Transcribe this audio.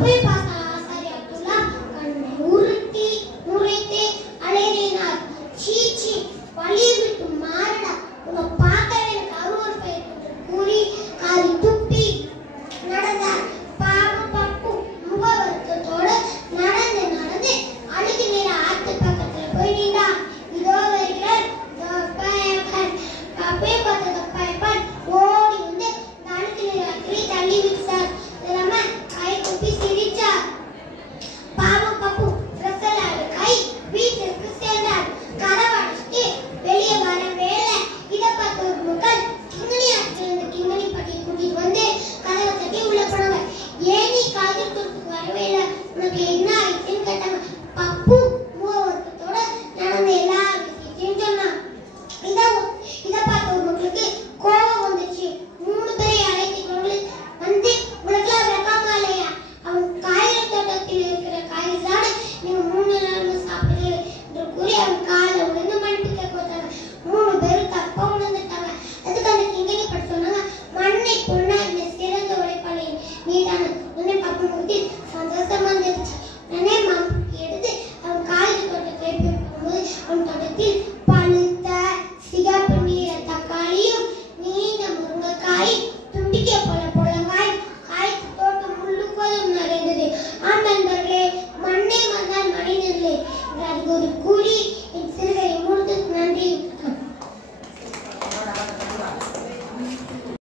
போய் பார்த்தா ஆசாரி அப்துல்லா கண்ணை உருட்டி முறைத்து அலறினார். சீச்சி, வழியை விட்டு மாறடா, உன்னை பார்க்கவே எனக்கு அருவருப்பை என்று கூறி காரி துப்பி நடந்தார். பாவம் பப்பு முக வருத்தத்தோடு நடந்து நடந்து அழுகு நேர ஆத்து பக்கத்துல போய் நின்றான். இதோ வருகிறார் தொப்பையப்பன். அப்பே பார்த்த தொப்பையப்பன் ஓடி வந்து இந்த அழுகு நேர ஆற்றில் தள்ளி விட்டார். இல்லாம கை துப்பி சிரிச்சார். பாவம் பப்பு ரசலாடு கை வீட்டிற்கு சேர்ந்தார். கதவடைச்சிட்டு வெளியே வர வேலை இதை பார்த்த ஒரு மக்கள் கிங்கனி ஆற்றிலிருந்து கிங்கனி பட்டியை கூட்டிட்டு வந்து கதவை தட்டி உள்ள போனாங்க. ஏன் நீ காய்கறி தூரத்துக்கு வரவே இல்லை, உனக்கு என்ன ஆயிடுச்சு